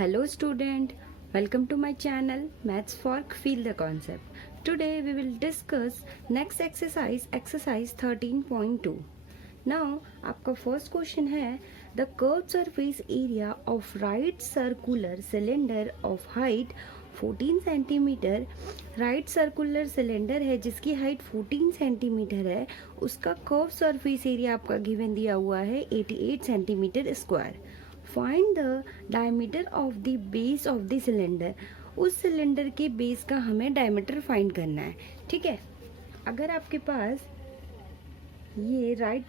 Hello student, welcome to my channel Maths for Feel the Concept. Today we will discuss next exercise 13.2. Now आपका first question है the curved surface area of right circular cylinder of height 14 centimetre. Right circular cylinder है जिसकी height 14 centimetre है, उसका curve surface area आपका given दिया हुआ है 88 centimetre square. Find the diameter of the base of the cylinder. उस cylinder के बेस का हमें डायमीटर फाइंड करना है. ठीक है, अगर आपके पास ये राइट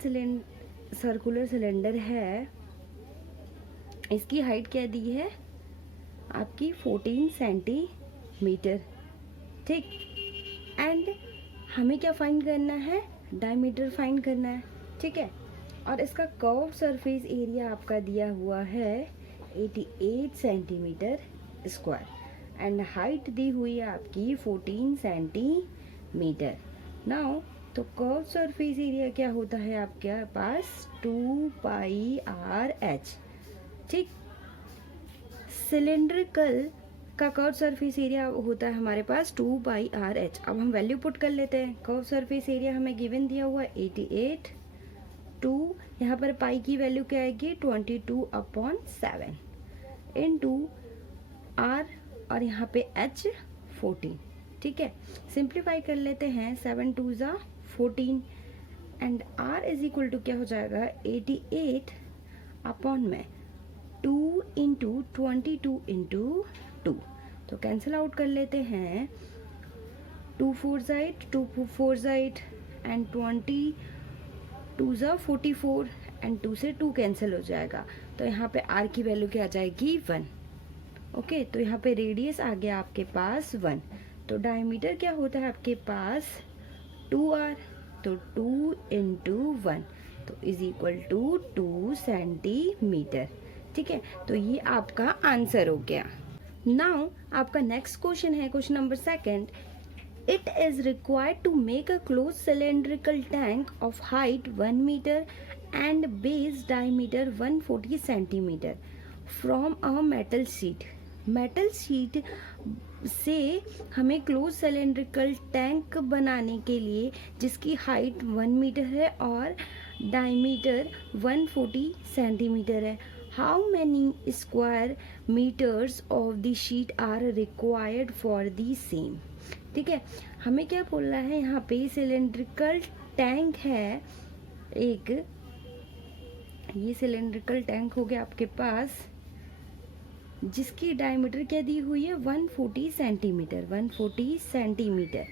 सर्कुलर सिलेंडर है, इसकी हाइट क्या दी है आपकी 14 सेंटीमीटर. ठीक, एंड हमें क्या फाइंड करना है, डायमीटर फाइंड करना है. ठीक है, और इसका कर्व सरफेस एरिया आपका दिया हुआ है 88 सेंटीमीटर स्क्वायर एंड हाइट दी हुई है आपकी 14 सेंटीमीटर. नाउ तो कर्व सरफेस एरिया क्या होता है आपके पास 2πr/h. ठीक, सिलेंड्रिकल का कर्व सरफेस एरिया होता है हमारे पास 2πr/h. अब हम वैल्यू पुट कर लेते हैं. कर्व सरफेस एरिया हमें गिवन दिया हुआ है 88, यहाँ पर पाई की वैल्यू क्या आएगी 22/7 इनटू r और यहाँ पे h 14. ठीक है, सिंप्लीफाई कर लेते हैं. 7 2 ज़ा 14 and r is equal to क्या हो जाएगा 88 अपॉन में 2 इंटू 22 इंटू 2. तो कैंसिल आउट कर लेते हैं. 2 4 ज़ा 8, 2 4 ज़ा 8 एंड 2 ज़ा 44 एंड 2 से 2 कैंसिल हो जाएगा. तो यहाँ पे r की वैल्यू क्या आ जाएगी 1. ओके, तो यहाँ पे रेडियस आ गया आपके पास 1. तो डायमीटर क्या होता है आपके पास 2r, तो 2 इंटू 1 तो इज इक्वल टू 2 सेंटीमीटर. ठीक है, तो ये आपका आंसर हो गया. नाउ आपका नेक्स्ट क्वेश्चन है question number 2. It is required to make a closed cylindrical tank of height 1 meter and base diameter 140 centimeter from a metal sheet. Metal sheet से हमें क्लोज सिलेंड्रिकल टैंक बनाने के लिए जिसकी हाइट 1 मीटर है और diameter 140 centimetre है. How many square metres of the sheet are required for the same. ठीक है, हमें क्या बोलना है यहाँ पे सिलेंड्रिकल टैंक है एक, ये सिलेंड्रिकल टैंक हो गया आपके पास जिसकी डायमीटर क्या दी हुई है 140 सेंटीमीटर 140 सेंटीमीटर.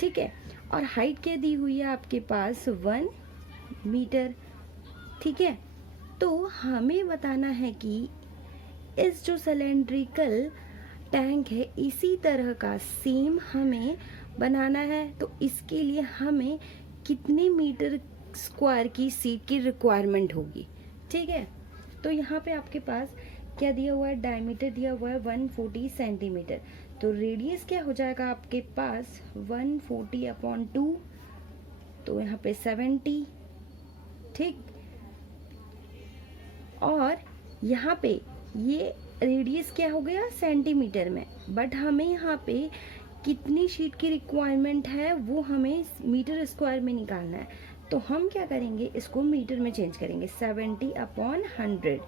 ठीक है, और हाइट क्या दी हुई है आपके पास 1 मीटर. ठीक है, तो हमें बताना है कि इस जो सिलेंड्रिकल टैंक है इसी तरह का सेम हमें बनाना है. तो इसके लिए हमें कितने मीटर स्क्वायर की सीट की रिक्वायरमेंट होगी. ठीक है, तो यहाँ पे आपके पास क्या दिया हुआ है, डायमीटर दिया हुआ है 140 सेंटीमीटर. तो रेडियस क्या हो जाएगा आपके पास 140/2, तो यहाँ पे 70. ठीक, और यहाँ पे ये रेडियस क्या हो गया सेंटीमीटर में, बट हमें यहाँ पे कितनी शीट की रिक्वायरमेंट है वो हमें मीटर स्क्वायर में निकालना है. तो हम क्या करेंगे, इसको मीटर में चेंज करेंगे 70/100.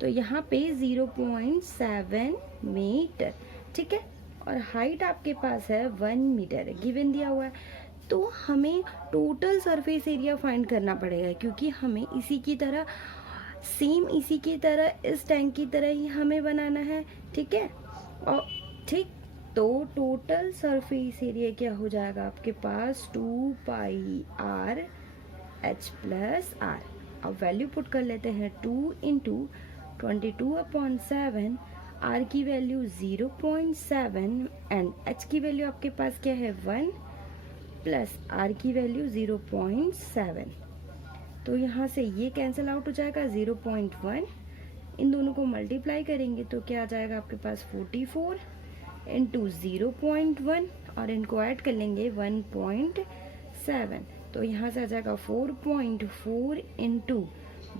तो यहाँ पे 0.7 मीटर. ठीक है, और हाइट आपके पास है 1 मीटर गिवन दिया हुआ है. तो हमें टोटल सरफेस एरिया फाइंड करना पड़ेगा क्योंकि हमें इसी की तरह सेम इसी की तरह इस टैंक की तरह ही हमें बनाना है. ठीक है, और ठीक, तो टोटल सरफेस एरिया क्या हो जाएगा आपके पास 2πr/h + r. अब वैल्यू पुट कर लेते हैं. 2 इंटू 22/7, r की वैल्यू 0.7 एंड h की वैल्यू आपके पास क्या है 1 प्लस r की वैल्यू 0.7. तो यहाँ से ये कैंसिल आउट हो जाएगा 0.1. इन दोनों को मल्टीप्लाई करेंगे तो क्या आ जाएगा आपके पास 44 इंटू 0.1 और इनको ऐड कर लेंगे 1.7. तो यहाँ से आ जाएगा 4.4 इंटू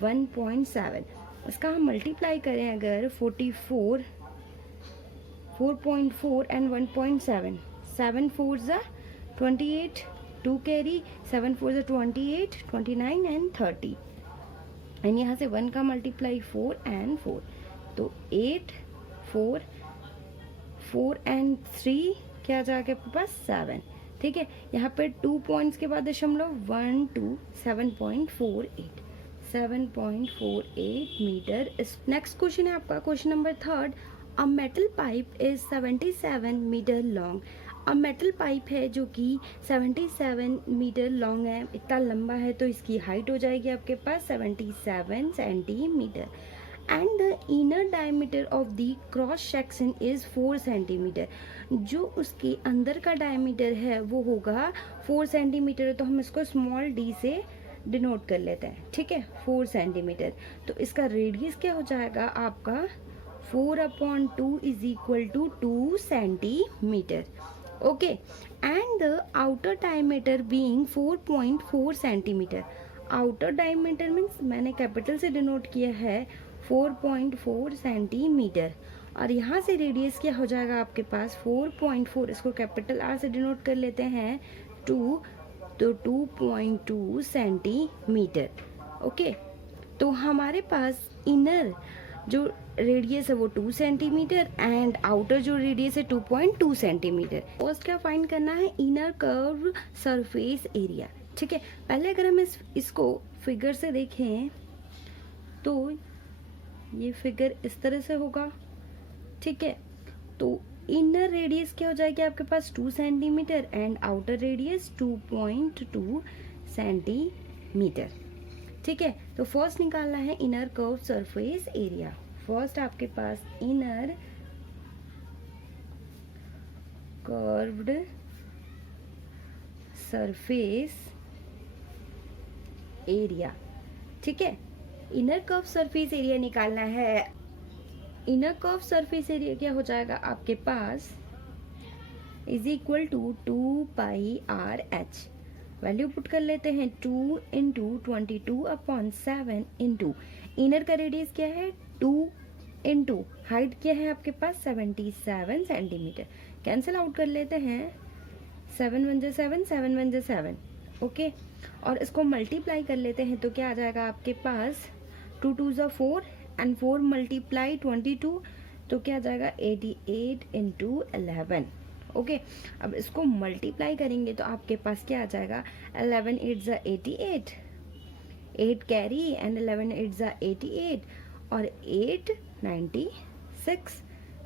1.7. इसका हम मल्टीप्लाई करें अगर 44 4.4 and 1.7, 7 4s are 28, 2 carry, 7 4s are 28, 29 and 30, and यहाँ से 1 का मल्टीप्लाई 4 and 4, तो 8 4 4 and 3 क्या जाएगा आपके पास 7, ठीक है। यहाँ पे 2 पॉइंट्स के बाद दशमलव 1 2 7.48, 7.48 मीटर। नेक्स्ट क्वेश्चन है आपका question number 3, a metal pipe is 77 metre long. अब मेटल पाइप है जो कि 77 मीटर लॉन्ग है, इतना लंबा है, तो इसकी हाइट हो जाएगी आपके पास 77 centimetre, and the inner diameter of the cross section is 4 centimetre. जो उसके अंदर का डायमीटर है वो होगा 4 सेंटीमीटर, तो हम इसको स्मॉल डी से डिनोट कर लेते हैं, ठीक है, 4 सेंटीमीटर। तो इसका रेडियस क्या हो जाएगा आपका 4/2 is equal to 2 centimetre, okay, and the outer diameter being 4.4 centimetre. Outer diameter means मैंने कैपिटल से डिनोट किया है 4.4 सेंटीमीटर, और यहाँ से रेडियस क्या हो जाएगा आपके पास 4.4, इसको कैपिटल आर से डिनोट कर लेते हैं 2, तो 2.2 सेंटीमीटर, ओके। तो हमारे पास इनर जो रेडियस है वो 2 सेंटीमीटर एंड आउटर जो रेडियस है 2.2 सेंटीमीटर। फर्स्ट क्या फाइंड करना है, इनर कर्व सरफेस एरिया, ठीक है। पहले अगर हम इसको फिगर से देखें तो ये फिगर इस तरह से होगा, ठीक है। तो इनर रेडियस क्या हो जाएगी आपके पास 2 centimetre and outer radius 2.2 centimetre, ठीक है। तो फर्स्ट निकालना है inner curve surface area. First आपके पास इनर कर्व्ड सरफेस एरिया, ठीक है। इनर कर्व सरफेस एरिया निकालना है। इनर कर्व सरफेस एरिया क्या हो जाएगा आपके पास is equal to 2πr/h। Value put कर लेते हैं 2 इंटू 22/7 इंटू इनर का रेडियस क्या है 2 इंटू हाइट क्या है आपके पास 77 सेंटीमीटर। कैंसिल आउट कर लेते हैं 7 1 जा 7, 7 1 जा 7, ओके। और इसको मल्टीप्लाई कर लेते हैं तो क्या आ जाएगा आपके पास 2 2 जा 4 एंड 4 मल्टीप्लाई 22, तो क्या आ जाएगा 88 इंटू 11, ओके। अब इसको मल्टीप्लाई करेंगे तो आपके पास क्या आ जाएगा 11 8 जा 88, 8 कैरी एंड 11 8 जा 88 और 8 96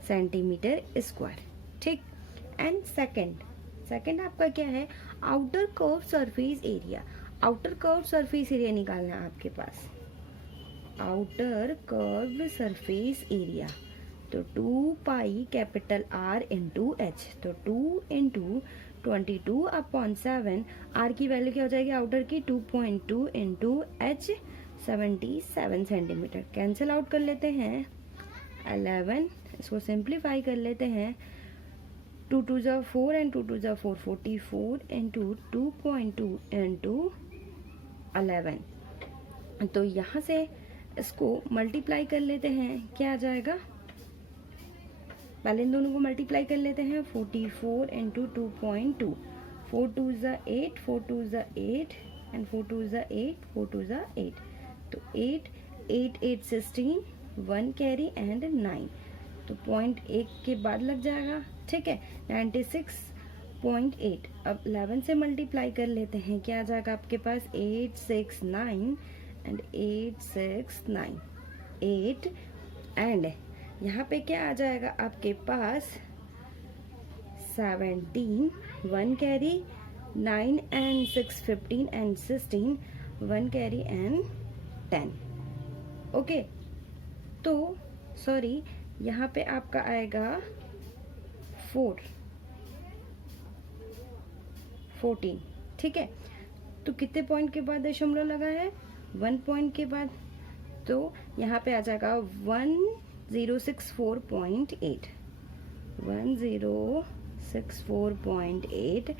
सेंटीमीटर स्क्वायर, ठीक। एंड सेकंड आपका क्या है outer curve surface area. Outer curve surface area निकालना है आपके पास, आउटर कर्व सरफेस एरिया, तो 2 कैपिटल R इंटू एच, तो 2 इंटू 22/7, R की वैल्यू क्या हो जाएगी आउटर की 2.2 into H 77 centimetre. Cancel out कर लेते हैं 11, इसको सिंप्लीफाई कर लेते हैं 2 2 जा 4 एंड 2 2 जा 4, 44 इंटू 2.2 इंटू 11। तो यहाँ से इसको मल्टीप्लाई कर लेते हैं, क्या आ जाएगा, पहले इन दोनों को मल्टीप्लाई कर लेते हैं 44 इंटू 2.2, 4 2 जा 8, 4 2 जा 8 एंड 4 2 जा 8, 4 2 जा 8, तो 8 8 8 16, 1 कैरी एंड 9, तो 0.1 के बाद लग जाएगा, ठीक है, 96.8। अब 11 से मल्टीप्लाई कर लेते हैं, क्या आ जाएगा आपके पास 869 एंड 869 8 एंड यहाँ पे क्या आ जाएगा आपके पास 17, 1 carry 9 and 6 15 and 16, 1 carry and 10, okay. तो सॉरी यहाँ पे आपका आएगा 14, ठीक है। तो कितने पॉइंट के बाद दशमलव लगा है 1 पॉइंट के बाद, तो यहाँ पे आ जाएगा 1064.8, 1064.8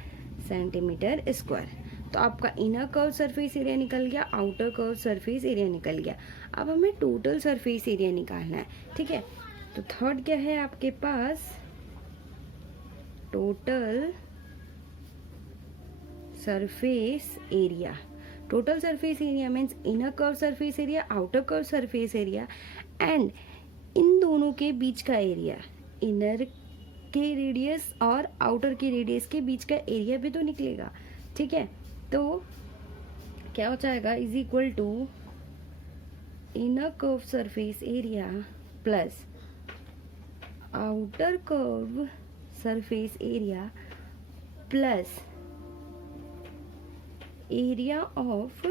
सेंटीमीटर स्क्वायर। तो आपका इनर कर्व सरफेस एरिया निकल गया, आउटर कर्व सरफेस एरिया निकल गया। अब हमें टोटल सरफेस एरिया निकालना है, ठीक है। तो थर्ड क्या है आपके पास total surface area. Total surface area means inner curve surface area, outer curve surface area and इन दोनों के बीच का एरिया. इनर के रेडियस और आउटर के रेडियस के बीच का एरिया भी तो निकलेगा. ठीक है, तो क्या हो जाएगा is equal to inner curve surface area plus outer curve surface area plus area of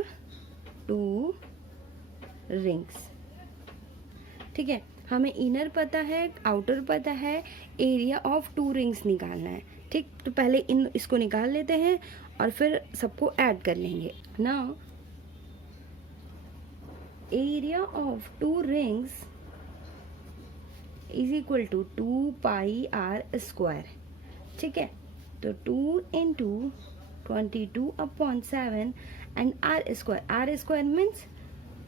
two rings. ठीक है, हमें इनर पता है, आउटर पता है, एरिया ऑफ टू रिंग्स निकालना है. ठीक, तो पहले इसको निकाल लेते हैं और फिर सबको ऐड कर लेंगे. Now area of two rings is equal to 2πr². ठीक है, तो 2 इंटू 22/7 एंड r² मीन्स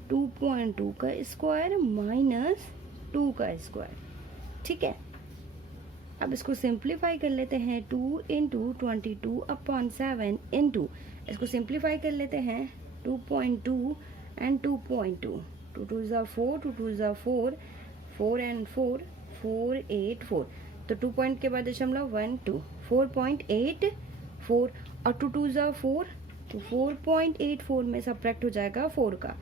2.2 का स्क्वायर माइनस 2 का स्क्वायर. ठीक है, अब इसको सिंप्लीफाई कर लेते हैं. 2 इंटू 22/7 इंटू इसको सिंप्लीफाई कर लेते हैं 2.2 एंड 2.2. 2 2 ज़ा 4, 2 2 ज़ा 4, 4 एंड 4 4 8 4. तो 2 पॉइंट के बाद दशमलव 1 2 4.84 और 2 2 ज़ा 4, तो 4.84 में सब्ट्रैक्ट हो जाएगा 4 का,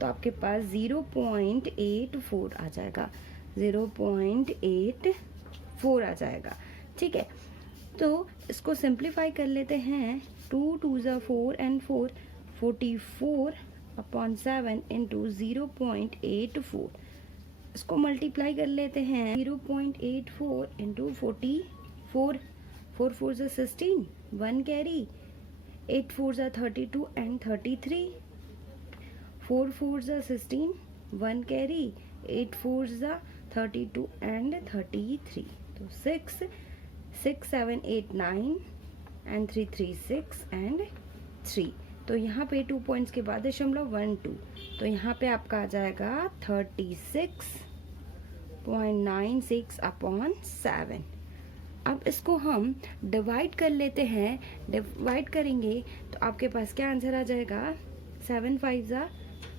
तो आपके पास 0.84 आ जाएगा. 0.84 आ जाएगा. ठीक है, तो इसको सिंप्लीफाई कर लेते हैं. 2 2 ज़ा 4 एंड 4 44/7 इंटू 0.84. इसको मल्टीप्लाई कर लेते हैं. 0.84 इंटू 44, 4 4 ज़ा 16, 1 कैरी, 8 4 ज़ा 32 एंड 33, 4 4 ज़ा 16, 1 कैरी, 8 4 ज़ा 32 एंड 33. तो 6 6 7 8 9 एंड 3 3 6 एंड 3. तो यहाँ पे 2 पॉइंट्स के बाद दशमलव 1 2, तो यहाँ पे आपका आ जाएगा 36.96/7. अब इसको हम डिवाइड कर लेते हैं. डिवाइड करेंगे तो आपके पास क्या आंसर आ जाएगा. 7 5 ज़ा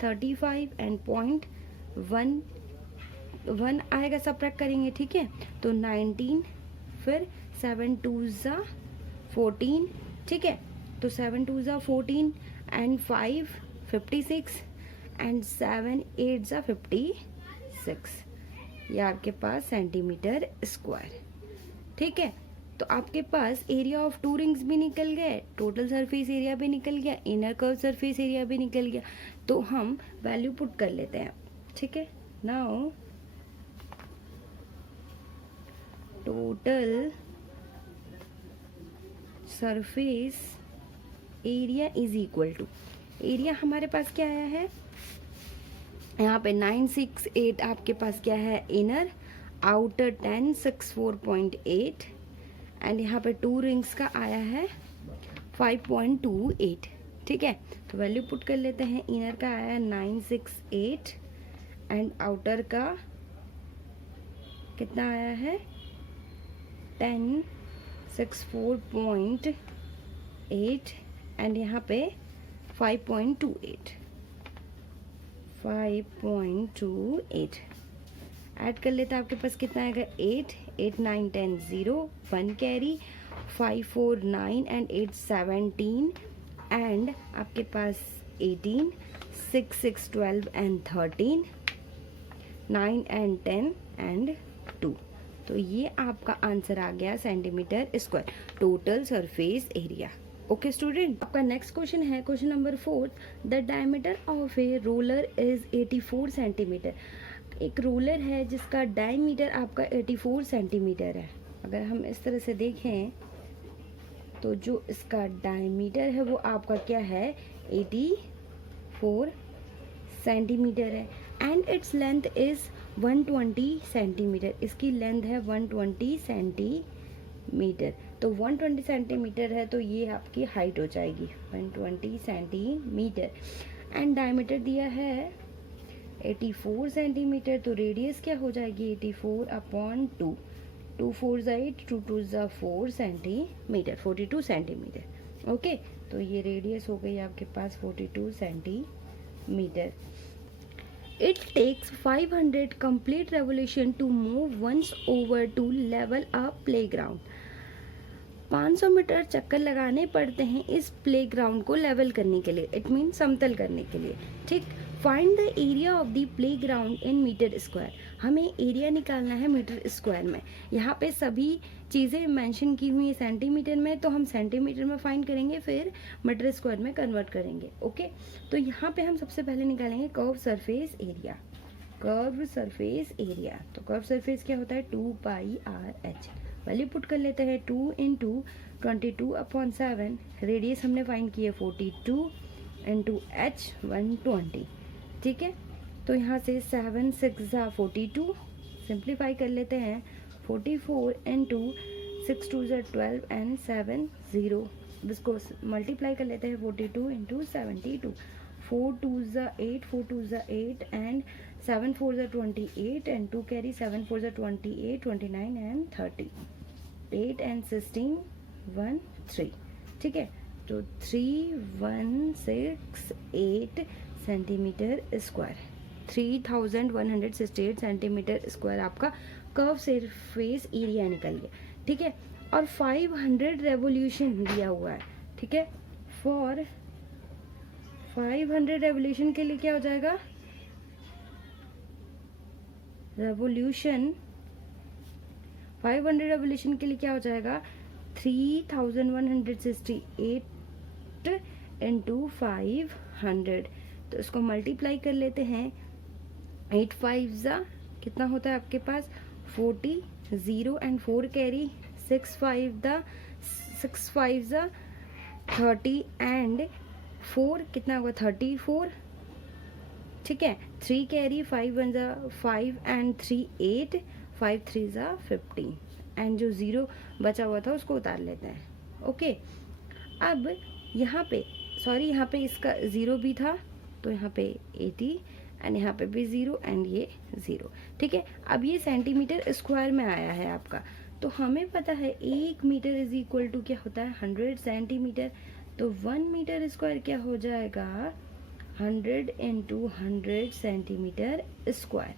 35 एंड 0.1 आएगा, सब्ट्रैक्ट करेंगे. ठीक है, तो 19, फिर 7 2 ज़ा 14. ठीक है, तो 7 2 ज़ा 14 एंड 5 56 एंड 7 8 ज़ा 56. ये आपके पास सेंटीमीटर स्क्वायर. ठीक है, तो आपके पास एरिया ऑफ टू रिंग्स भी निकल गए, टोटल सरफेस एरिया भी निकल गया, इनर कर्व सरफेस एरिया भी निकल गया. तो हम वैल्यू पुट कर लेते हैं. ठीक है, now total surface area is equal to, area हमारे पास क्या आया है यहाँ पे 968. आपके पास क्या है इनर, आउटर 1064.8 एंड यहाँ पे टू रिंग्स का आया है 5.28. ठीक है, तो वैल्यू पुट कर लेते हैं. इनर का आया है 968 एंड आउटर का कितना आया है 1064.8 एंड यहाँ पे 5.28 ऐड कर लेते हैं. आपके पास कितना आएगा 8 8 9 10 0, 1 कैरी, 5 4 9 एंड 8 17 एंड आपके पास 18, 6 6 12 एंड 13, 9 एंड 10 एंड 2. तो ये आपका आंसर आ गया centimetre square total surface area. Okay student, आपका नेक्स्ट क्वेश्चन है question number 4. The diameter of a roller is 84 centimetre. एक रोलर है जिसका डायमीटर आपका 84 सेंटीमीटर है. अगर हम इस तरह से देखें तो जो इसका डायमीटर है वो आपका क्या है 84 सेंटीमीटर है and its length is 120 centimetre. इसकी लेंथ है 120 सेंटीमीटर. तो 120 सेंटीमीटर है तो ये आपकी हाइट हो जाएगी 120 सेंटीमीटर एंड डायमीटर दिया है 84 सेंटीमीटर. तो रेडियस क्या हो जाएगी 84/2. 2 4 8, 2 2 4 सेंटीमीटर, 42 सेंटीमीटर। ओके, तो ये रेडियस हो गई आपके पास 42 centimetre. It takes 500 complete revolution to move once over to level a playground. 500 metre चक्कर लगाने पड़ते हैं इस प्लेग्राउंड को लेवल करने के लिए, इट मीन समतल करने के लिए। ठीक, find the area of the playground in metre square. हमें एरिया निकालना है मीटर स्क्वायर में। यहाँ पे सभी चीज़ें मेंशन की हुई है सेंटीमीटर में, तो हम सेंटीमीटर में फाइंड करेंगे, फिर मीटर स्क्वायर में कन्वर्ट करेंगे। ओके, तो यहाँ पे हम सबसे पहले निकालेंगे curve surface area. Curve surface area, तो कर्व सरफेस क्या होता है 2πr/h। वैल्यू पुट कर लेते हैं 2 इंटू 22/7। रेडियस हमने फाइंड की है 42 इंटू h 120। ठीक है, तो यहाँ से 7 6 42, सिंप्लीफाई कर लेते हैं 44 इंटू 6 2 12 एंड 7 0। इसको मल्टीप्लाई कर लेते हैं 42 into 72, 4 2 8, 4 2 8 and 7 4 28 and 2 carry, 7 4 28, 29 and 30, 8 and 16 1 3। ठीक है, तो 3168 सेंटीमीटर स्क्वायर, 3168 सेंटीमीटर स्क्वायर आपका कर्व सरफेस एरिया निकल गया। ठीक है, और 500 रेवोल्यूशन दिया हुआ है। ठीक है, फॉर 500 रेवोल्यूशन के लिए क्या हो जाएगा, रेवोल्यूशन 500 रेवोल्यूशन के लिए क्या हो जाएगा 3168 इंटू 500। तो इसको मल्टीप्लाई कर लेते हैं, 8 5 कितना होता है आपके पास 40, 0 एंड 4 कैरी, 6 5 30 एंड 4 कितना होगा 34। ठीक है, 3 कैरी, 5 1 5 एंड 3 8, 5 3 15 एंड जो 0 बचा हुआ था उसको उतार लेते हैं। ओके, अब यहाँ पे यहाँ पे इसका 0 भी था, तो यहाँ पे 80 एंड यहाँ पे भी 0 एंड ये 0। ठीक है, अब ये सेंटीमीटर स्क्वायर में आया है आपका, तो हमें पता है 1 मीटर इज इक्वल टू क्या होता है 100 सेंटीमीटर। तो 1 मीटर स्क्वायर क्या हो जाएगा 100 इंटू 100 सेंटीमीटर स्क्वायर।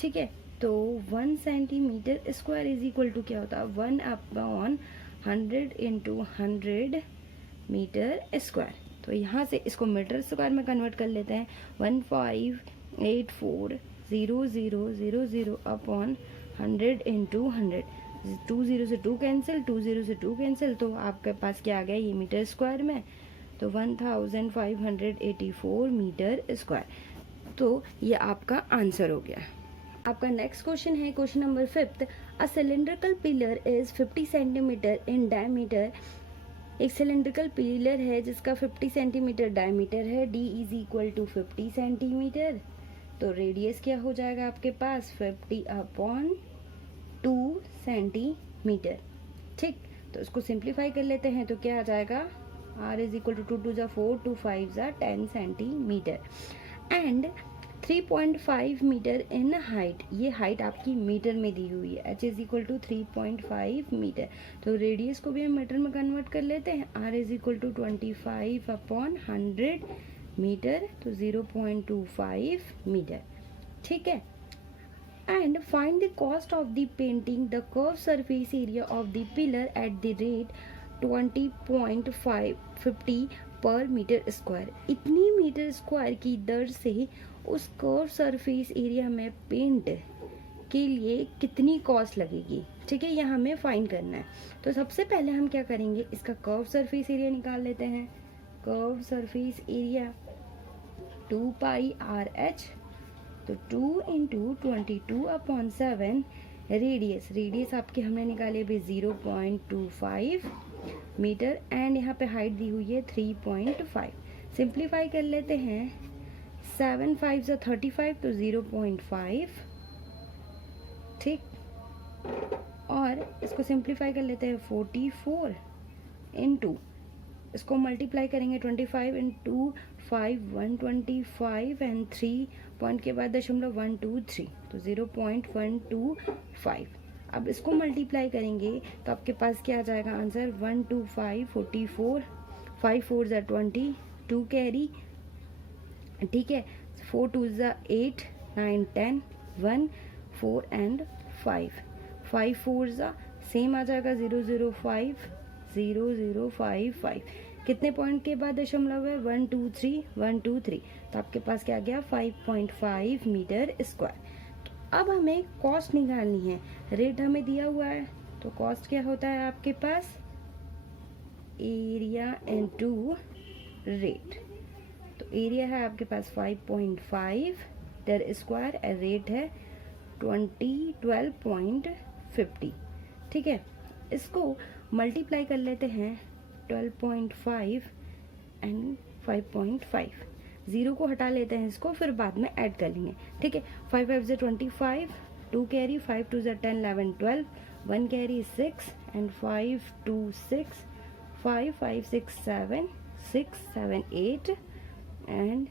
ठीक है, तो 1 centimetre square is equal to क्या होता है 1/100 इंटू 100 मीटर स्क्वायर। तो यहाँ से इसको मीटर स्क्वायर में कन्वर्ट कर लेते हैं, 1584,0000/100 इंटू 100। 2 0 से 2 कैंसिल, 2 0 से 2 कैंसिल, तो आपके पास क्या आ गया ये मीटर स्क्वायर में, तो 1584 मीटर स्क्वायर। तो ये आपका आंसर हो गया। आपका नेक्स्ट क्वेश्चन है question number 5। A cylindrical pillar is 50 centimetre in diameter. एक सिलेंड्रिकल पिलर है जिसका 50 सेंटीमीटर डायमीटर है, d is equal to 50 centimetre. तो रेडियस क्या हो जाएगा आपके पास 50/2 सेंटीमीटर। ठीक, तो इसको सिंप्लीफाई कर लेते हैं, तो क्या आ जाएगा r is equal to 2 2 4, 2 5 10 centimetre and 3.5 metre in height. ये हाइट आपकी मीटर में दी हुई है, h is equal to 3.5 metre. तो रेडियस को भी हम मीटर में कन्वर्ट कर लेते हैं, r is equal to 25/100 metre, तो 0.25 मीटर। ठीक है, and find the cost of the painting the curve surface area of the pillar at the rate 20.50 per metre square. इतनी मीटर स्क्वायर की दर से उस कर्व सरफेस एरिया में paint के लिए कितनी कॉस्ट लगेगी। ठीक है, यह हमें फाइंड करना है। तो सबसे पहले हम क्या करेंगे, इसका कर्व सरफेस एरिया निकाल लेते हैं। कर्व सरफेस एरिया 2πr/h, तो 2 इंटू 22/7 रेडियस आपकी हमने निकाली अभी 0.25 मीटर एंड यहाँ पे हाइट दी हुई है 3.5। सिंप्लीफाई कर लेते हैं, 7 5 35, तो 0.5। ठीक, और इसको सिंप्लीफाई कर लेते हैं 44 इंटू, इसको मल्टीप्लाई करेंगे 25 इंटू 5 125 एंड 3 पॉइंट के बाद 0.123, तो 0.125 अब इसको मल्टीप्लाई करेंगे तो आपके पास क्या आ जाएगा आंसर 1 2 5 44, 5 4 ज़ा 20, 2 कैरी, ठीक है, 4 2 ज़ा 8, 9 10, 1 4 एंड 5, 5 4 ज़ा सेम आ जाएगा 0 0 5 0 0 5 5। कितने पॉइंट के बाद दशमलव है 1 2 3 1 2 3, तो आपके पास क्या आ गया 5.5 मीटर स्क्वायर। तो अब हमें कॉस्ट निकालनी है, रेट हमें दिया हुआ है, तो कॉस्ट क्या होता है आपके पास एरिया इनटू रेट। तो एरिया है आपके पास 5.5 मीटर स्क्वायर, रेट है 12.50, ठीक है। इसको मल्टीप्लाई कर लेते हैं 12.5 एंड 5.5, जीरो को हटा लेते हैं इसको, फिर बाद में ऐड कर लेंगे, ठीक है। 5 5 ज़ा 25, 2 कैरी, 5 2 ज़ा 10 11 12, 1 कैरी 6 एंड 5 2 6, 5 5 6 7 6 7 8 एंड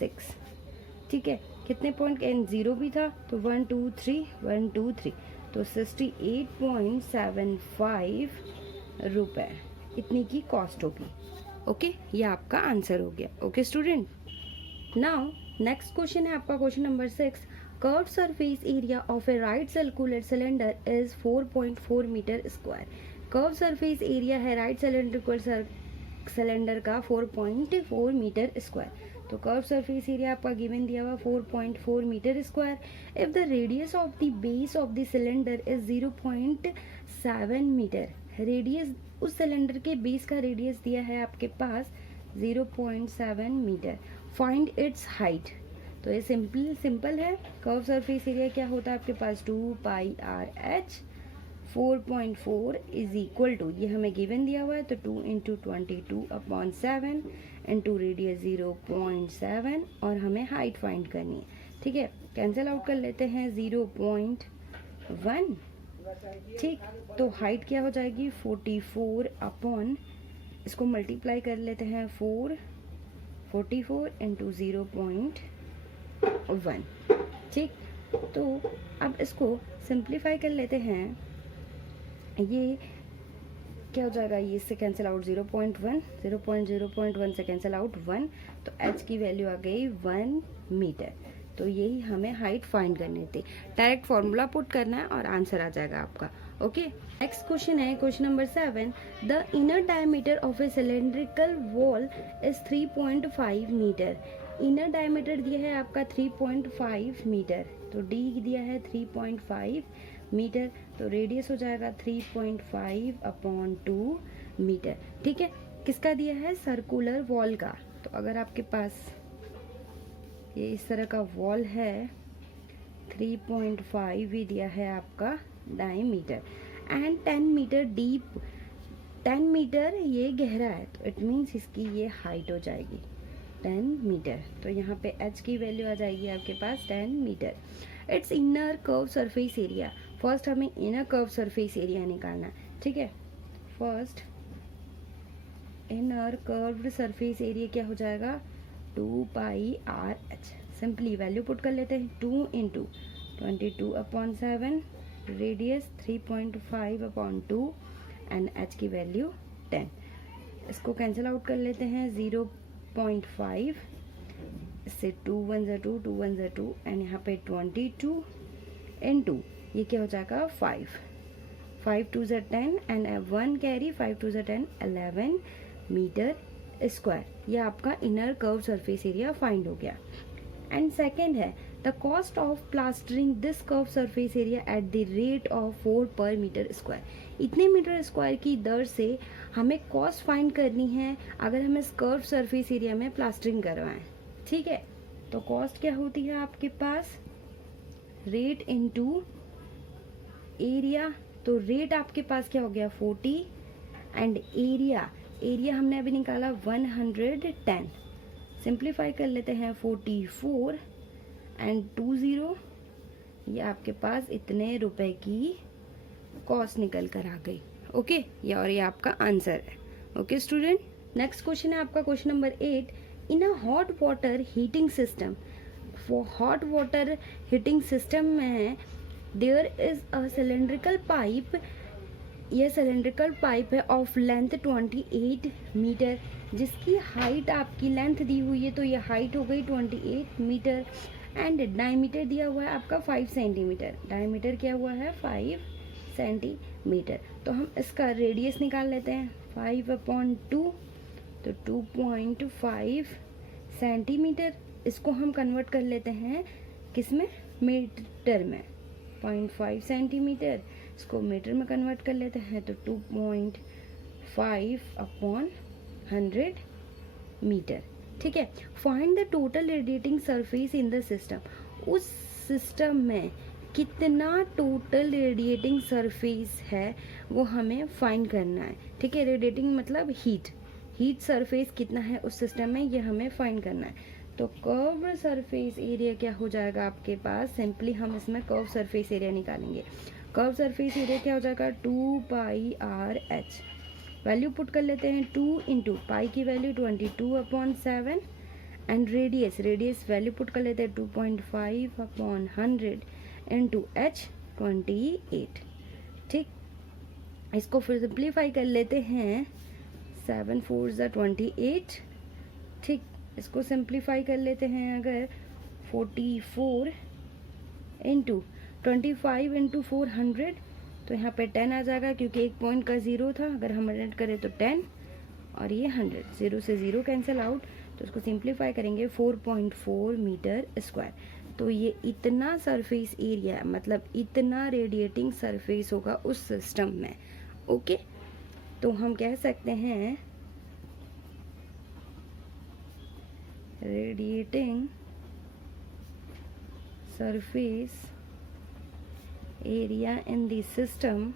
6, ठीक है। कितने पॉइंट एंड जीरो भी था तो 1 2 3 1 2 3, तो 68.75 रुपए इतनी की कॉस्ट होगी। ओके, ये आपका आंसर हो गया। Okay student, now next question है आपका question number 6। Curve surface area of a right circular cylinder is 4.4 metre square. Curve surface area है राइट सिलेंडर का 4.4 मीटर स्क्वायर। तो कर्व सरफेस एरिया आपका गिवन दिया हुआ 4.4 metre square. If the radius of the base of the cylinder is 0.7 metre, radius उस cylinder के base का radius दिया है आपके पास 0.7 मीटर, फाइंड इट्स हाइट। तो ये सिंपल है। कर्व सरफेस एरिया क्या होता है आपके पास 2 pi r h, 4.4 is equal to, ये हमें गिवन दिया हुआ है तो 2 इंटू 22/7 इंटू रेडियस 0.7 और हमें हाइट फाइंड करनी है, ठीक है। कैंसिल आउट कर लेते हैं 0.1, ठीक। तो हाइट क्या हो जाएगी 44 अपॉन, इसको मल्टीप्लाई कर लेते हैं 44 इंटू 0.1, ठीक। तो अब इसको सिंप्लीफाई कर लेते हैं, ये क्या हो जाएगा, ये इससे कैंसिल आउट 0.1 से कैंसिल आउट 1, तो h की वैल्यू आ गई 1 मीटर। तो यही हमें हाइट फाइंड करनी थी। डायरेक्ट फॉर्मूला पुट करना है और आंसर आ जाएगा आपका। ओके, नेक्स्ट क्वेश्चन है question number 7। The inner diameter of a cylindrical wall is 3.5 metre. Inner diameter दिया है आपका 3.5 मीटर, तो d दिया है 3.5 मीटर, तो रेडियस हो जाएगा 3.5/2 मीटर, ठीक है। किसका दिया है सर्कुलर वॉल का। तो अगर आपके पास ये इस तरह का वॉल है, 3.5 भी दिया है आपका diameter and 10 metre deep, 10 metre ये गहरा है, तो इट मीन्स इसकी ये हाइट हो जाएगी 10 मीटर। तो यहाँ पे h की वैल्यू आ जाएगी आपके पास 10 metre. It's inner curve surface area, first हमें इनर कर्व सरफेस एरिया निकालना है, ठीक है। First inner curved surface area क्या हो जाएगा 2 pi r h. Simply value put कर लेते हैं, 2 इंटू 22/7, रेडियस 3.5/2 एंड h की वैल्यू 10। इसको कैंसिल आउट कर लेते हैं 0.5, इससे 2 1 ज़ा 2, 2 1 ज़ा 2 एंड यहाँ पे 22 इंटू ये क्या हो जाएगा 5, 5 2 ज़ा 10 एंड 1 कैरी, 5 2 ज़ा 10, 11 मीटर स्क्वायर। ये आपका inner curve surface area find हो गया। एंड सेकेंड है the cost of plastering this curve surface area at the rate of 4 per metre square. इतने मीटर स्क्वायर की दर से हमें कॉस्ट फाइंड करनी है अगर हम इस कर्व सरफेस एरिया में प्लास्टरिंग करवाएं, ठीक है। तो कॉस्ट क्या होती है आपके पास रेट इनटू एरिया। तो रेट आपके पास क्या हो गया 40 एंड एरिया हमने अभी निकाला 110। सिंप्लीफाई कर लेते हैं 44 एंड 20, ये आपके पास इतने रुपए की कॉस्ट निकल कर आ गई। ओके, ये और ये आपका आंसर है। ओके स्टूडेंट, नेक्स्ट क्वेश्चन है आपका question number 8। In a hot water heating system, वो हॉट वाटर हीटिंग सिस्टम में there is a cylindrical pipe, यह सिलेंड्रिकल पाइप है ऑफ लेंथ 28 मीटर, जिसकी हाइट आपकी लेंथ दी हुई है तो ये हाइट हो गई 28 मीटर, एंड डायमीटर दिया हुआ है आपका 5 सेंटीमीटर, डायमीटर क्या हुआ है 5 सेंटीमीटर। तो हम इसका रेडियस निकाल लेते हैं 5/2, तो 2.5 सेंटीमीटर। इसको हम कन्वर्ट कर लेते हैं किस में, मीटर में, 0.5 सेंटीमीटर इसको मीटर में कन्वर्ट कर लेते हैं तो 2.5/100 मीटर। ठीक है, find the total radiating surface in the system, उस सिस्टम में कितना टोटल रेडिएटिंग सरफेस है वो हमें फाइंड करना है। ठीक है, रेडिएटिंग मतलब हीट सरफेस कितना है उस सिस्टम में, ये हमें फाइंड करना है। तो कर्व सरफेस एरिया क्या हो जाएगा आपके पास, सिंपली हम इसमें कर्व सरफेस एरिया निकालेंगे। कर्व सरफेस एरिया क्या हो जाएगा 2πr/h, वैल्यू पुट कर लेते हैं 2 इंटू पाई की value 22/7 and radius value put कर लेते हैं 2.5/100 इंटू h 28। ठीक, इसको फिर सिंप्लीफाई कर लेते हैं 7 4 28। ठीक, इसको सिंप्लीफाई कर लेते हैं अगर 44 इंटू 25 इंटू 400, तो यहाँ पे 10 आ जाएगा क्योंकि एक पॉइंट का 0 था, अगर हम ऐड करें तो 10 और ये 100, 0 से 0 कैंसिल आउट, तो इसको सिंप्लीफाई करेंगे 4.4 मीटर स्क्वायर। तो ये इतना सरफेस एरिया मतलब इतना रेडिएटिंग सरफेस होगा उस सिस्टम में। ओके, तो हम कह सकते हैं radiating surface area in the system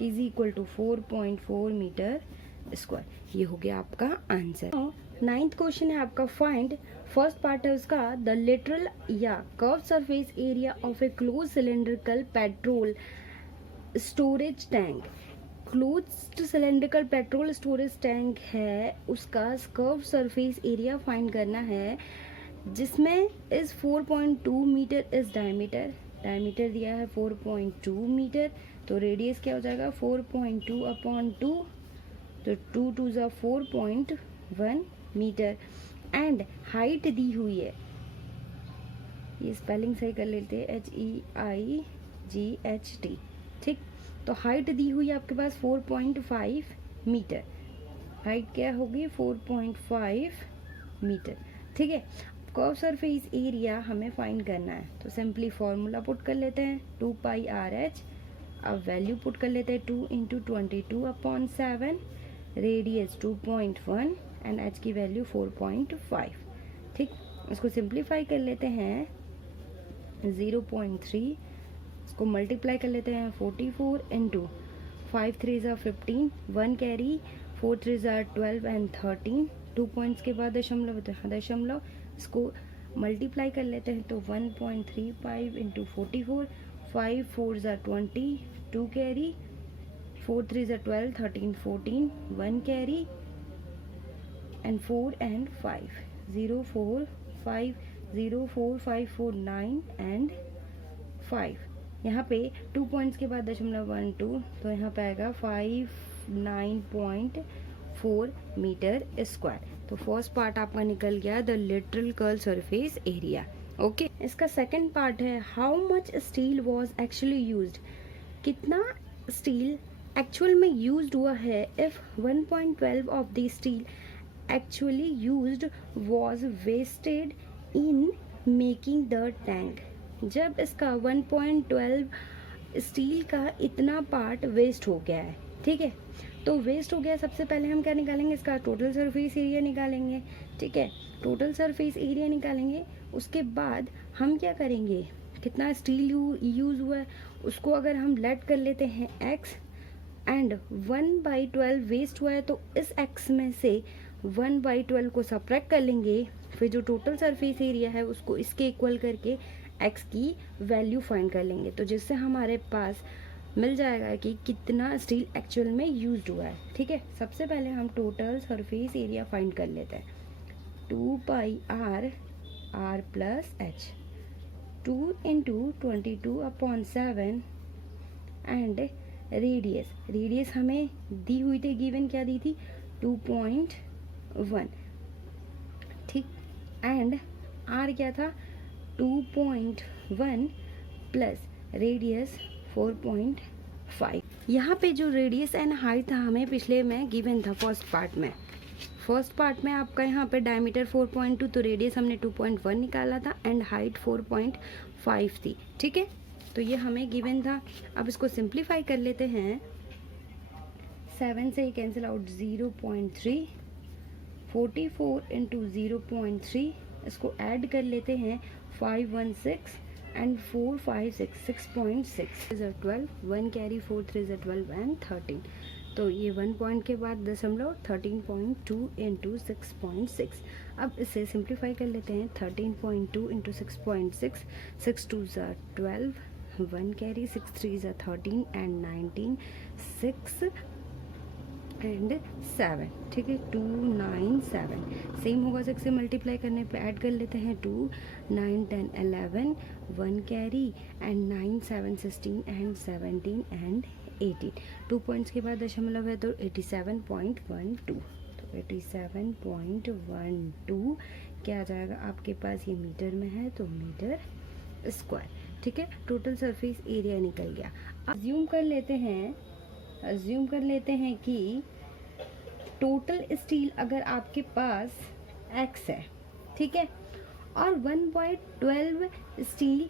is equal to 4.4 metre square. ये हो गया आपका आंसर। 9th क्वेश्चन है आपका फाइंड, फर्स्ट पार्ट है उसका द लिटरल या curve surface area of A close cylindrical petrol storage tank. Closed cylindrical petrol storage tank है, उसका कर्व सरफेस एरिया फाइंड करना है जिसमें इस 4.2 मीटर इस डायमीटर दिया है 4.2 मीटर, तो रेडियस क्या हो जाएगा 4.2/2, तो 2 2 ज़ा 4.1 मीटर, एंड हाइट दी हुई है, ये स्पेलिंग सही कर लेते हैं HEIGHT। ठीक, तो हाइट दी हुई है आपके पास 4.5 मीटर, हाइट क्या होगी 4.5 मीटर। ठीक है, कर्व सरफेस एरिया हमें फाइंड करना है, तो सिंपली फॉर्मूला पुट कर लेते हैं 2πr/h, अब वैल्यू पुट कर लेते हैं 2 इंटू 22/7, रेडियस 2.1 एंड h की वैल्यू 4.5। ठीक, इसको सिंप्लीफाई कर लेते हैं 0.3, इसको मल्टीप्लाई कर लेते हैं 44 इंटू 5 3 ज़ा 15, 1 कैरी, 4 3 ज़ा 12 एंड 13, 2 पॉइंट्स के बाद दशमलव, दशमलव, इसको मल्टीप्लाई कर लेते हैं तो 1.35 इंटू 44, 5 4 ज़ा 20, 2 कैरी, 4 3 ज़ा 12, 13 14, 1 कैरी एंड 4 एंड 5, 0 4 5 0 4 5 4 9 एंड 5। यहाँ पे 2 पॉइंट्स के बाद दशमलव 1 2, तो यहाँ पे आएगा 59.4 मीटर स्क्वायर। तो फर्स्ट पार्ट आपका निकल गया the literal curve surface area. Okay, इसका सेकंड पार्ट है how much steel was actually used, कितना स्टील एक्चुअल में यूज्ड हुआ है if 1.12 of the steel actually used was wasted in making the tank. जब इसका 1.12 स्टील का इतना पार्ट वेस्ट हो गया है, ठीक है, तो वेस्ट हो गया, सबसे पहले हम क्या निकालेंगे, इसका टोटल सरफेस एरिया निकालेंगे। ठीक है, टोटल सरफेस एरिया निकालेंगे, उसके बाद हम क्या करेंगे, कितना स्टील यूज हुआ है उसको अगर हम लेट कर लेते हैं x, एंड 1/12 वेस्ट हुआ है तो इस x में से 1/12 को सब्ट्रैक्ट कर लेंगे, फिर जो टोटल सरफेस एरिया है उसको इसके इक्वल करके x की वैल्यू फाइंड कर लेंगे, तो जिससे हमारे पास मिल जाएगा कि कितना स्टील एक्चुअल में यूज्ड हुआ है। ठीक है, सबसे पहले हम टोटल सरफेस एरिया फाइंड कर लेते हैं 2πr r plus h, 2 into 22/7 and radius हमें दी हुई थी, गिवन क्या दी थी 2.1, ठीक, एंड आर क्या था 2.1 प्लस रेडियस 4.5। यहाँ पे जो रेडियस एंड हाइट था हमें पिछले में गिवन था फर्स्ट पार्ट में आपका यहाँ पे डायमीटर 4.2, तो रेडियस हमने 2.1 निकाला था एंड हाइट 4.5 थी, ठीक है, तो ये हमें गिवन था। अब इसको सिंप्लीफाई कर लेते हैं, 7 से ही कैंसिल आउट 0.3, 44 इंटू 0.3, इसको ऐड कर लेते हैं 516 and 4 5 6 6.6 is 12, 1 carry 4 3 is 12 and 13, तो ये 1 पॉइंट के बाद दशमलव 13.2 इंटू 6.6। अब इसे सिंप्लीफाई कर लेते हैं, 13.2 इंटू 6.6, 6 2 ज़ा 12, 1 कैरी 6 3 ज़ा 13 एंड 19, 6 एंड 7, ठीक है, 297। सेम होगा 6 से मल्टीप्लाई करने पे, ऐड कर लेते हैं 2 9 10 11, 1 carry and 9 7 16 and 17 and 18, 2 points के बाद दशमलव है तो 87.12, तो 87.12 क्या आ जाएगा आपके पास, ये मीटर में है तो मीटर स्क्वायर, ठीक है, टोटल सरफेस एरिया निकल गया। अज्यूम कर लेते हैं कि टोटल स्टील अगर आपके पास x है, ठीक है, और 1/12 स्टील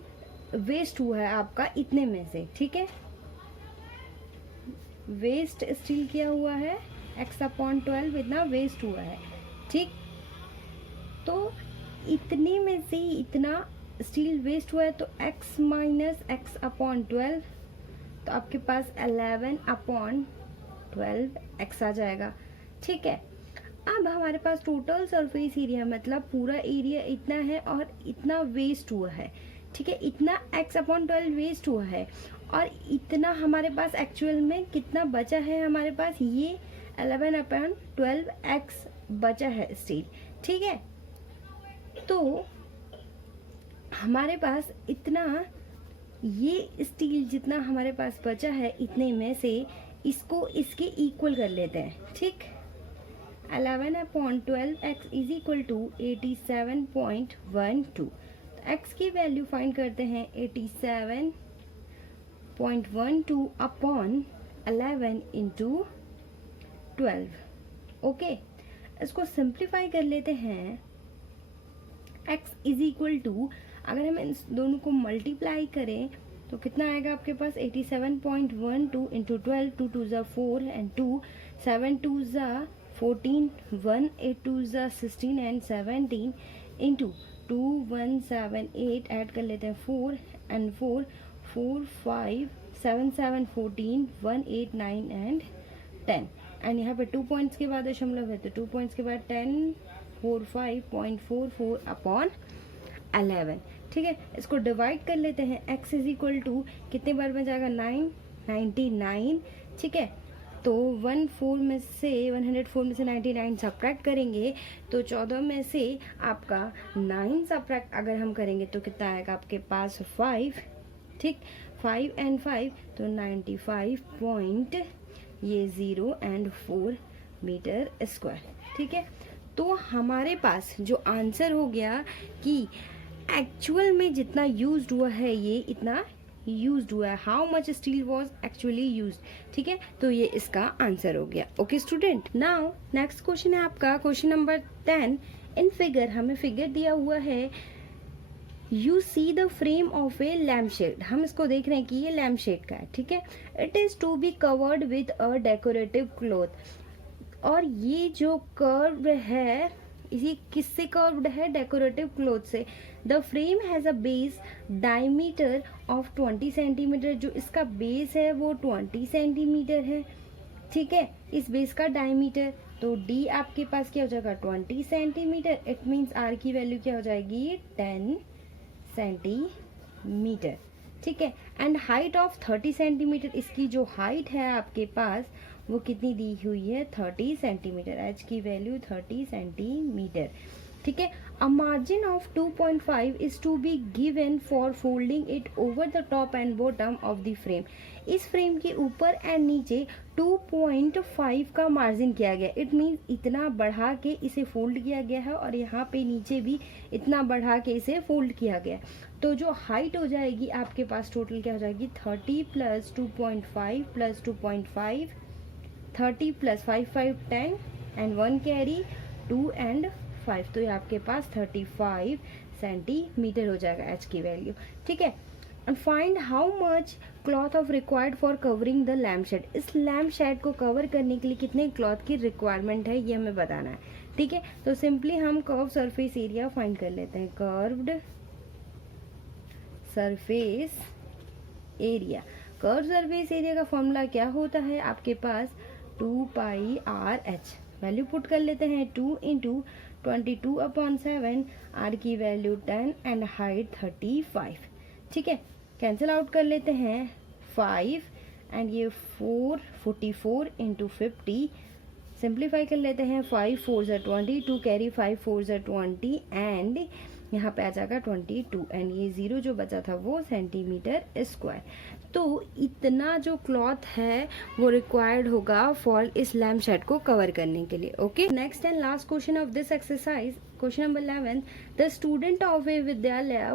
वेस्ट हुआ है आपका इतने में से, ठीक है, वेस्ट स्टील क्या हुआ है x/12 इतना वेस्ट हुआ है, ठीक, तो इतने में से इतना स्टील वेस्ट हुआ है तो x माइनस x/12, तो आपके पास 11/12 x आ जाएगा, ठीक है। अब हमारे पास टोटल सरफेस एरिया मतलब पूरा एरिया इतना है और इतना वेस्ट हुआ है, ठीक है, इतना x/12 वेस्ट हुआ है और इतना हमारे पास एक्चुअल में कितना बचा है, हमारे पास ये 11/12x बचा है स्टील, ठीक है, तो हमारे पास इतना ये स्टील जितना हमारे पास बचा है इतने में से इसको इसके इक्वल कर लेते हैं, ठीक, 11/12x is equal to 87.12, x की वैल्यू फाइंड करते हैं 87.12 अपॉन 11 इंटू 12, ओके, इसको सिंप्लीफाई कर लेते हैं, x इज इक्वल टू अगर हम इन दोनों को मल्टीप्लाई करें तो कितना आएगा आपके पास 87.12 इंटू 12, 2 2 ज़ा 4 एंड 2 7 2 ज़ा 14, 1 8 2 ज़ा 16 एंड 17 इंटू 2 1 7 8, ऐड कर लेते हैं 4 एंड 4 4 5 7 7 14, 1 8 9 एंड 10, एंड यहाँ पे 2 पॉइंट्स के बाद दशमलव है तो 2 पॉइंट्स के बाद 1045.44 अपॉन 11, ठीक है, इसको डिवाइड कर लेते हैं, x इज इक्वल टू कितने बार में जाएगा 99, ठीक है, तो 104 में से 99 सब्ट्रैक्ट करेंगे तो 14 में से आपका 9 सब्ट्रैक्ट अगर हम करेंगे तो कितना आएगा आपके पास 5, ठीक, 5 एंड 5 तो 95.04 मीटर स्क्वायर, ठीक है, तो हमारे पास जो आंसर हो गया कि एक्चुअल में जितना यूज्ड हुआ है ये इतना यूज्ड हुआ है, how much steel was actually used, ठीक है, तो ये इसका आंसर हो गया। Okay student, now next question है आपका क्वेश्चन नंबर 10। इन फिगर हमें फिगर दिया हुआ है, you see the frame of a lamp shade, हम इसको देख रहे हैं कि ये लैम्प शेड का है, ठीक है, it is to be covered with a decorative cloth, और ये जो कर्व है इसी किससे कर्व्ड है, डेकोरेटिव क्लॉथ से। The frame has a base diameter of 20 centimetre, जो इसका बेस है वो 20 सेंटीमीटर है, ठीक है, इस बेस का डायमीटर, तो d आपके पास क्या हो जाएगा 20 सेंटीमीटर, इट मीन्स r की वैल्यू क्या हो जाएगी 10 सेंटीमीटर, ठीक है, एंड हाइट ऑफ 30 सेंटीमीटर, इसकी जो हाइट है आपके पास वो कितनी दी हुई है 30 सेंटीमीटर, h की वैल्यू 30 सेंटीमीटर, ठीक है। A margin of 2.5 is to be given for folding it over the top and bottom of the frame. इस फ्रेम के ऊपर एंड नीचे 2.5 का मार्जिन किया गया। इट मीन्स इतना बढ़ा के इसे फोल्ड किया गया है और यहाँ पे नीचे भी इतना बढ़ा के इसे फोल्ड किया गया। तो जो हाइट हो जाएगी आपके पास टोटल क्या हो जाएगी, 30 plus 2.5 plus 2.5, 30 plus 5 5 10 and 1 carry 2 and 5, तो ये आपके पास 35 सेंटीमीटर हो जाएगा एच की वैल्यू। ठीक है। And find how much cloth of required for covering the lamp shade. इस लैम्प शेड को कवर करने के लिए कितने क्लॉथ की रिक्वायरमेंट है ये हमें बताना है। ठीक है। तो सिंपली हम कर्व सरफेस एरिया फाइंड कर लेते हैं। Curved surface area, curve surface area का फॉर्मूला क्या होता है आपके पास, 2πr/h। वैल्यू पुट कर लेते हैं, 2 इंटू 22/7, आर की वैल्यू 10 एंड हाइट 35। ठीक है। कैंसिल आउट कर लेते हैं 5 एंड ये 44 इंटू 50, सिंप्लीफाई कर लेते हैं 5 4 ज़ा 20, 2 कैरी 5 4 ज़ा 20 एंड यहाँ पे आ जाएगा 22 एंड ये 0 जो बचा था वो सेंटीमीटर स्क्वायर। तो इतना जो क्लॉथ है वो रिक्वायर्ड होगा फॉर इस लैम्प शेड को कवर करने के लिए। Okay. Next and last question of this exercise, question number 11, the student of a विद्यालय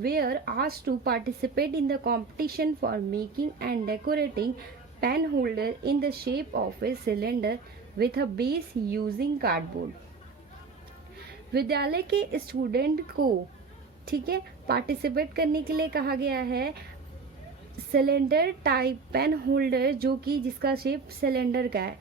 were asked to participate in the competition for making and decorating pen holder in the shape of a cylinder with a base using cardboard. विद्यालय के student को, ठीक है, participate करने के लिए कहा गया है सिलेंडर टाइप पेन होल्डर जो कि जिसका शेप सिलेंडर का है,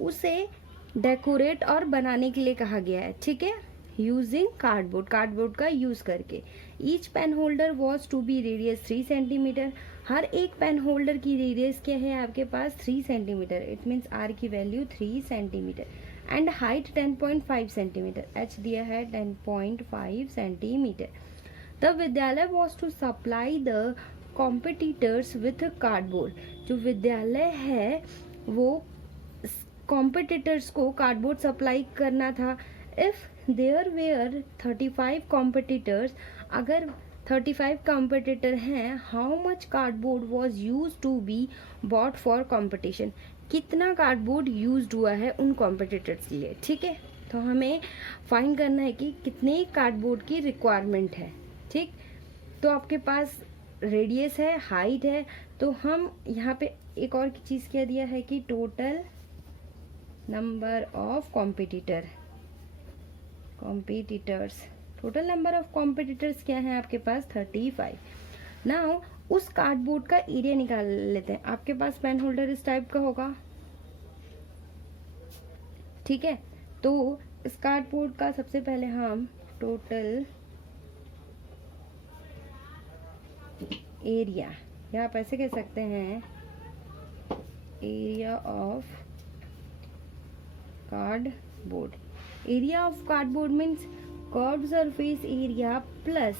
उसे डेकोरेट और बनाने के लिए कहा गया है। ठीक है। यूजिंग कार्डबोर्ड, कार्डबोर्ड का यूज करके। Each pen holder was to be radius 3 centimetre. हर एक पेन होल्डर की रेडियस क्या है आपके पास, 3 सेंटीमीटर। इट मीन्स आर की value 3 centimetre and height 10.5 centimetre. H दिया है 10.5 सेंटीमीटर। द विद्यालय was to supply the competitors with cardboard. जो विद्यालय है वो कॉम्पिटिटर्स को कार्डबोर्ड सप्लाई करना था। इफ देयर वेयर 35 कॉम्पिटिटर्स, अगर 35 कॉम्पिटिटर हैं, how much cardboard was use to be bought for competition. कितना कार्डबोर्ड यूज हुआ है उन कॉम्पिटिटर्स के लिए। ठीक है। तो हमें फाइंड करना है कि कितने कार्डबोर्ड की रिक्वायरमेंट है। ठीक। तो आपके पास रेडियस है, हाइट है, तो हम यहाँ पे एक और चीज़ क्या दिया है कि total number of competitors, total number of competitors क्या है आपके पास, 35। नाउ उस कार्डबोर्ड का एरिया निकाल लेते हैं। आपके पास पेन होल्डर इस टाइप का होगा। ठीक है। तो इस कार्डबोर्ड का सबसे पहले हम टोटल एरिया, या आप ऐसे कह सकते हैं area of cardboard. Area of cardboard means curved surface area plus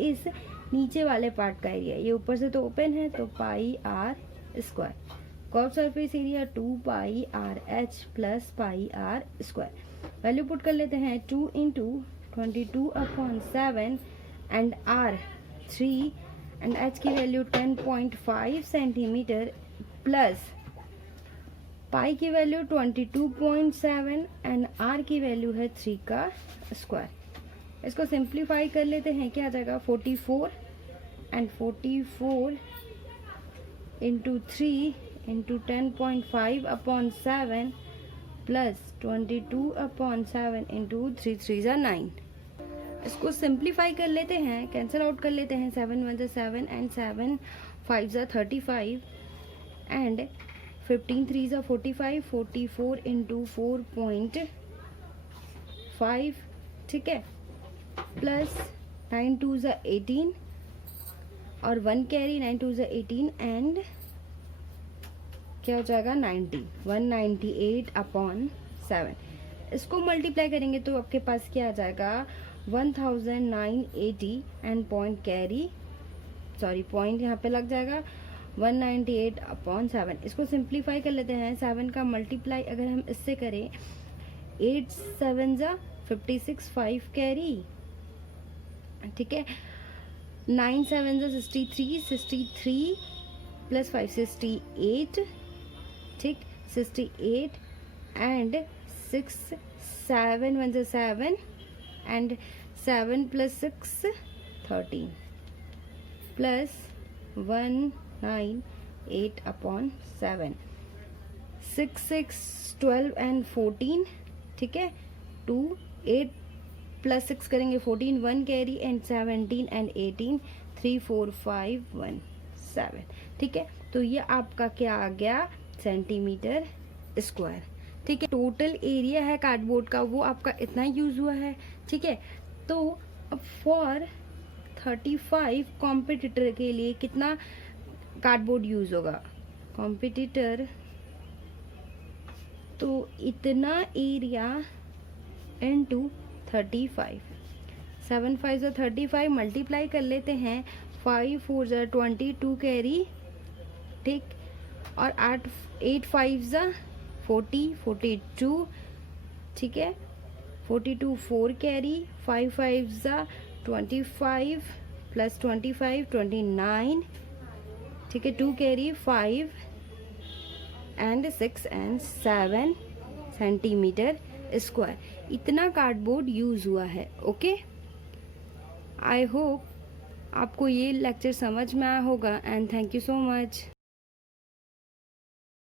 इस नीचे वाले पार्ट का एरिया। ये ऊपर से तो ओपन है तो πr²। Curve surface area 2πr/h plus πr²। Value put कर लेते हैं, 2 into 22/7 and r 3 and h की वैल्यू 10.5 सेंटीमीटर प्लस पाई की वैल्यू 22.7 एंड r की वैल्यू है 3 का स्क्वायर। इसको सिंप्लीफाई कर लेते हैं, क्या आ जाएगा 44 and 44 into 3 into 10.5/7 plus 22/7 into 3 3 ज़ा 9। इसको सिंप्लीफाई कर लेते हैं, कैंसिल आउट कर लेते हैं, 7 1 ज़ा 7 एंड 7 5 ज़ा 35 एंड 15 3 ज़ा 45, 44 इंटू 4.5। ठीक है। प्लस 9 2 ज़ा 18 और 1 कैरी, 9 2 ज़ा 18 एंड क्या हो जाएगा 90, 198/7। इसको मल्टीप्लाई करेंगे तो आपके पास क्या आ जाएगा 1980 and point carry, sorry point यहाँ पे लग जाएगा 198/7। इसको सिंप्लीफाई कर लेते हैं, 7 का मल्टीप्लाई अगर हम इससे करें 8 7 ज़ा 56 5 कैरी, ठीक है। 9 7 जो 63, 63 प्लस 5 68, ठीक, 68 एंड 6 7 1 जो 7 and 7 plus 6 13 plus 1 9 8 upon 7, 6 6 12 and 14, ठीक है। 2 8 प्लस 6 करेंगे 14, 1 कैरी एंड 17 एंड 18, 3 4 5 1 7, ठीक है। तो ये आपका क्या आ गया, सेंटीमीटर स्क्वायर, ठीक है। टोटल एरिया है कार्डबोर्ड का वो आपका इतना यूज हुआ है, ठीक है। तो अब फॉर 35 कॉम्पिटिटर के लिए कितना कार्डबोर्ड यूज होगा, कॉम्पिटिटर, तो इतना एरिया इनटू 35, 7 5 जो 35 मल्टीप्लाई कर लेते हैं, 5 4 जो 22 कैरी, ठीक, और 8 5 जो 40 42, ठीक है। 42 4 कैरी, 5 5 जो 25 प्लस 25 29, ठीक है। 2 carry 5 and 6 and 7 centimetre square, इतना कार्डबोर्ड यूज हुआ है। ओके, आई होप आपको ये लेक्चर समझ में आया होगा and thank you so much.